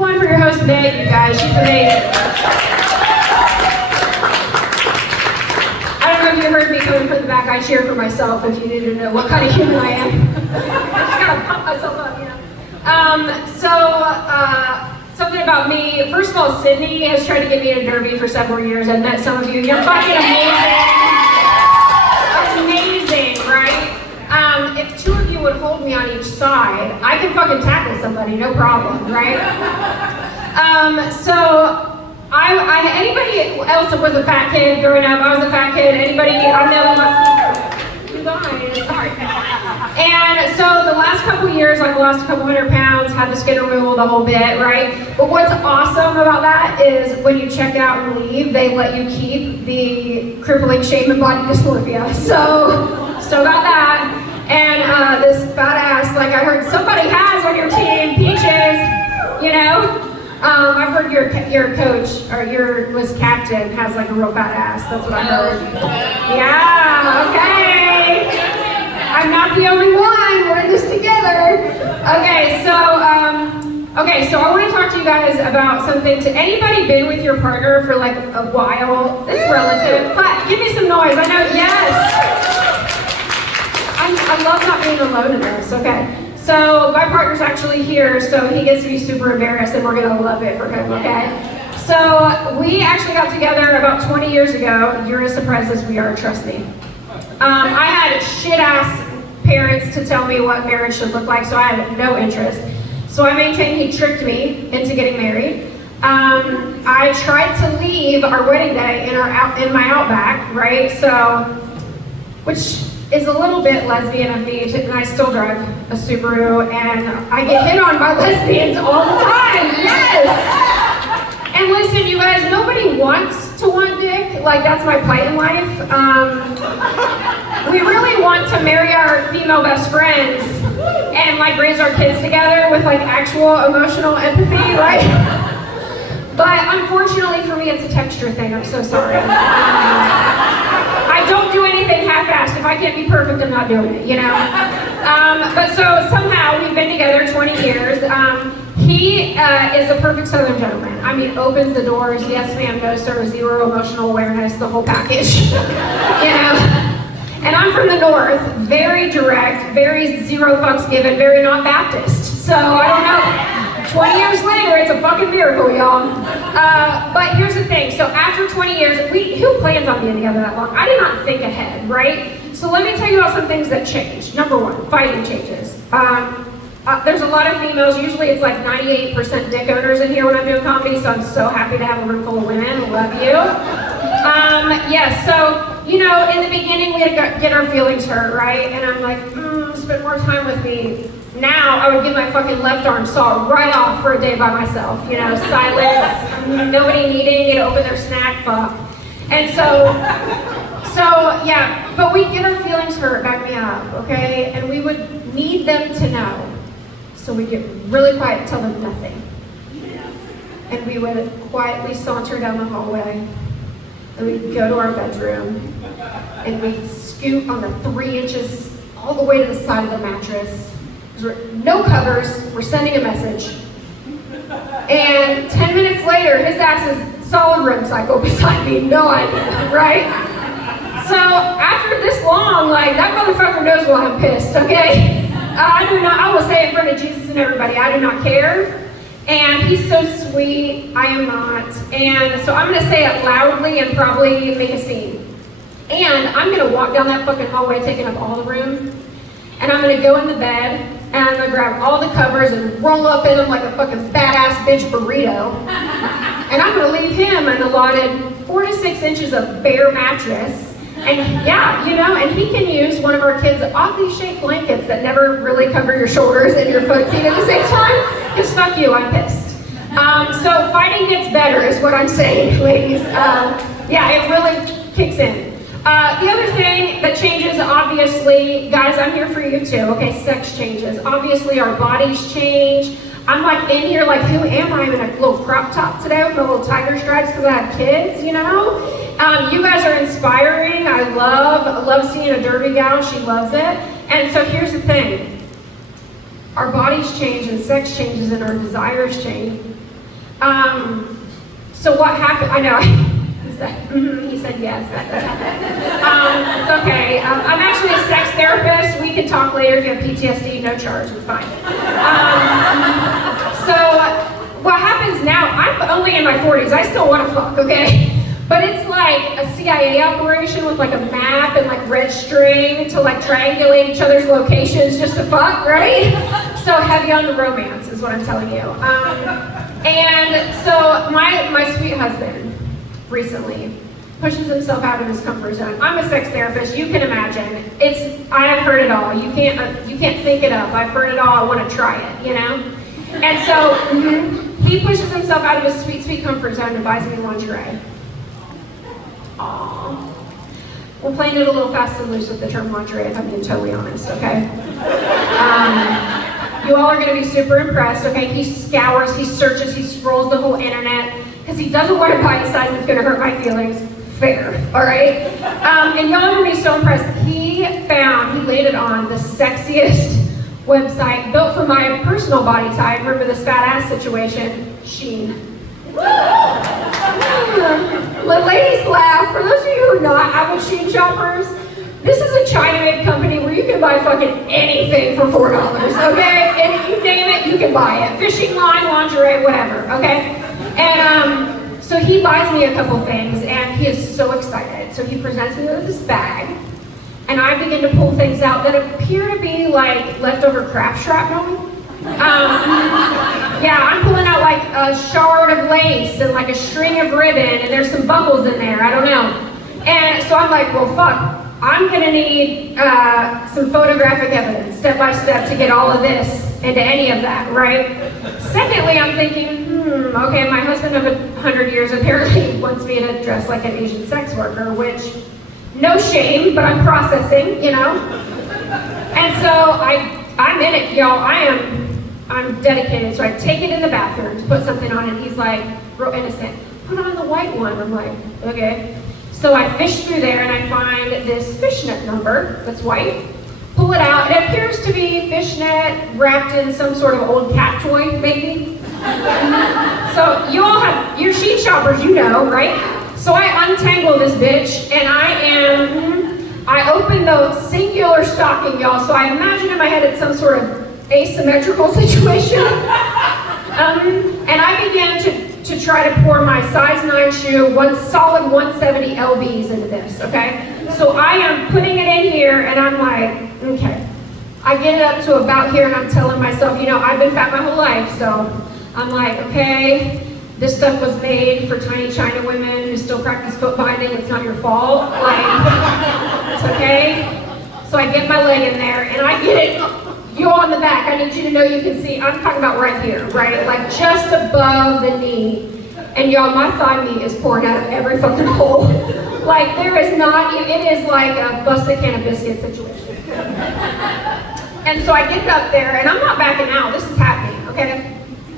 one for your host, Meg, you guys. She's amazing. I don't know if you heard me coming from the back. I cheer for myself if you need to know what kind of human I am. I just gotta pump myself up, you know. Something about me. First of all, Sydney has tried to get me in a derby for several years. I've met some of you. You're fucking amazing. Amazing, right? If two of you would hold me on each side, I can fucking tackle somebody, no problem, right? Anybody else was a fat kid growing up? I was a fat kid. Anybody? I'm the other one. You guys, sorry. And so the last couple years, like I lost a couple 100 pounds, had the skin removal, the whole bit, right? But what's awesome about that is when you check out and leave, they let you keep the crippling shame and body dysmorphia. So, still got that. And this fat ass, like I heard somebody has on your team, Peaches, you know? I've heard your coach, or was captain, has like a real fat ass. That's what I heard. Yeah, okay. I'm not the only one. We're in this together. Okay, so I want to talk to you guys about something. To anybody been with your partner for like a while? It's relative, but give me some noise. I know, yes. I love not being alone in this. Okay. So my partner's actually here, so he gets to be super embarrassed, and we're gonna love it for him, okay? So we actually got together about 20 years ago. You're as surprised as we are, trust me. I had shit-ass parents to tell me what marriage should look like, so I had no interest. So I maintain he tricked me into getting married. I tried to leave our wedding day in my Outback, right? So, which is a little bit lesbian of me, and I still drive a Subaru, and I get hit on by lesbians all the time, yes! And listen, you guys, nobody wants to want dick, like that's my plight in life. We really want to marry our female best friends and like raise our kids together with like actual emotional empathy, right? But unfortunately for me, it's a texture thing, I'm so sorry. I don't do anything half-assed. If I can't be perfect, I'm not doing it, you know? But so somehow we've been together 20 years. He is a perfect Southern gentleman. I mean, opens the doors, yes ma'am, no sir, zero emotional awareness, the whole package, you know? And I'm from the North, very direct, very zero fucks given, very not Baptist. So I don't know. 20 years later, it's a fucking miracle, y'all. But here's the thing. So after 20 years, who plans on being together that long? I did not think ahead, right? So let me tell you about some things that changed. Number one, fighting changes. There's a lot of females. Usually it's like 98% dick owners in here when I'm doing comedy, so I'm so happy to have a room full of women. I love you. Yes, so, you know, in the beginning we had to get our feelings hurt, right? And I'm like, spend more time with me. Now I would get my fucking left arm saw right off for a day by myself. You know, silence, nobody needing to open their snack, fuck. And so yeah, but we'd get our feelings hurt, back me up, okay? And we would need them to know. So we'd get really quiet, tell them nothing. And we would quietly saunter down the hallway. And we'd go to our bedroom. And we'd scoot on the 3 inches all the way to the side of the mattress. No covers, we're sending a message. And 10 minutes later, his ass is solid REM cycle beside me, no idea, right? So after this long, like, that motherfucker knows why I'm pissed, okay? I will say in front of Jesus and everybody, I do not care. And he's so sweet, I am not. And so I'm gonna say it loudly and probably make a scene. And I'm gonna walk down that fucking hallway, taking up all the room. And I'm gonna go in the bed, and I'm gonna grab all the covers and roll up in them like a fucking badass bitch burrito. And I'm gonna leave him an allotted 4 to 6 inches of bare mattress. And yeah, you know, and he can use one of our kids' oddly shaped blankets that never really cover your shoulders and your foot feet at the same time. Just fuck you, I'm pissed. So fighting gets better is what I'm saying, ladies. Yeah, it really kicks in. The other thing that changes, obviously, guys, I'm here for you too, okay, sex changes. Obviously, our bodies change. I'm like in here like, who am I? I'm in a little crop top today with my little tiger stripes because I have kids, you know? You guys are inspiring. I love seeing a derby gal. She loves it. And so here's the thing. Our bodies change and sex changes and our desires change. So what happened, I know, he said yes, that does happen. It's okay. I'm actually a sex therapist. We can talk later if you have PTSD, no charge, it's fine. So what happens now, I'm only in my 40s, I still want to fuck, okay? But it's like a CIA operation with like a map and like red string to like triangulate each other's locations just to fuck, right? So heavy on the romance is what I'm telling you. And so my sweet husband recently pushes himself out of his comfort zone. I'm a sex therapist, you can imagine. I have heard it all. You can't think it up. I've heard it all, I want to try it, you know? And so he pushes himself out of his sweet, sweet comfort zone and buys me lingerie. Aww. We're playing it a little fast and loose with the term lingerie, if I'm being totally honest, okay? You all are going to be super impressed, okay? He scours, he searches, he scrolls the whole internet, because he doesn't want to buy a size that's going to hurt my feelings. Fair, all right? And y'all are going to be so impressed. He laid it on the sexiest website built for my personal body type. Remember this fat ass situation? Shein. The ladies laugh. For those of you who are not avid Shein shoppers, this is a China-made company where you can buy fucking anything for $4, okay? And you name it, you can buy it. Fishing line, lingerie, whatever, okay? And so he buys me a couple things, and he is so excited. So he presents me with this bag, and I begin to pull things out that appear to be like leftover craft shrapnel. Yeah, I'm pulling out like a shard of lace and like a string of ribbon, and there's some bubbles in there, I don't know. And so I'm like, well, fuck. I'm gonna need some photographic evidence, step by step, to get all of this into any of that, right? Secondly, I'm thinking, okay, my husband of 100 years apparently wants me to dress like an Asian sex worker, which, no shame, but I'm processing, you know? And so I'm in it, y'all. I'm dedicated, so I take it in the bathroom to put something on, and he's like, real innocent, put on the white one. I'm like, okay. So I fish through there and I find this fishnet number that's white, pull it out. It appears to be fishnet wrapped in some sort of old cat toy, maybe. So you all you're Shein shoppers, you know, right? So I untangle this bitch and I open the singular stocking, y'all. So I imagine in my head it's some sort of asymmetrical situation. And I began to try to pour my size 9 shoe, one solid 170 lbs into this, okay? So I am putting it in here, and I'm like, okay. I get it up to about here, and I'm telling myself, you know, I've been fat my whole life, so I'm like, okay, this stuff was made for tiny China women who still practice foot binding. It's not your fault. Like, it's okay. So I get my leg in there, and I get it. You all in the back, I need you to know you can see, I'm talking about right here, right? Like just above the knee. And y'all, my thigh meat is pouring out of every fucking hole. Like there is not, it is like a busted can of biscuit situation. And so I get it up there, and I'm not backing out, this is happening, okay?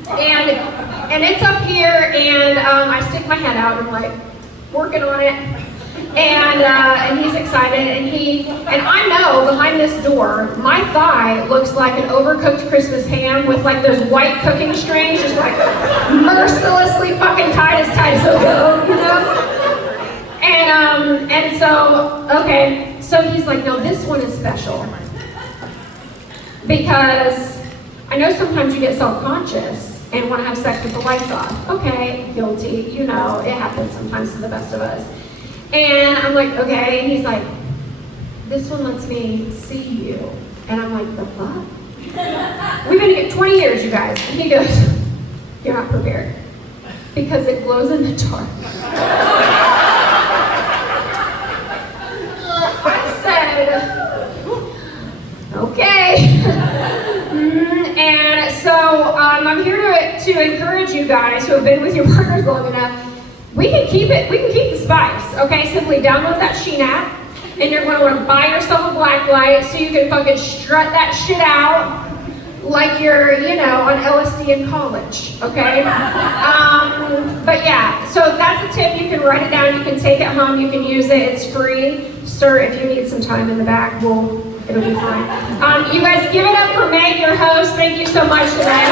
And it's up here, and I stick my head out, and I'm like, working on it. And he's excited, and I know behind this door, my thigh looks like an overcooked Christmas ham with like those white cooking strings just like mercilessly fucking tight as it'll go, you know? And so, okay, so he's like, no, this one is special. Because I know sometimes you get self-conscious and want to have sex with the lights off. Okay, guilty, you know, it happens sometimes to the best of us. And I'm like, okay, and he's like, this one lets me see you. And I'm like, the fuck? We've been together 20 years, you guys. And he goes, you're not prepared. Because it glows in the dark. I said, okay. And so I'm here to encourage you guys who have been with your partners long enough. We can keep the spice, okay? Simply download that Shein app, and you're going to want to buy yourself a black light so you can fucking strut that shit out like you're, you know, on LSD in college, okay? But yeah, so that's a tip. You can write it down, you can take it home, you can use it, it's free. Sir, if you need some time in the back, it'll be fine. You guys give it up for Meg, your host. Thank you so much today.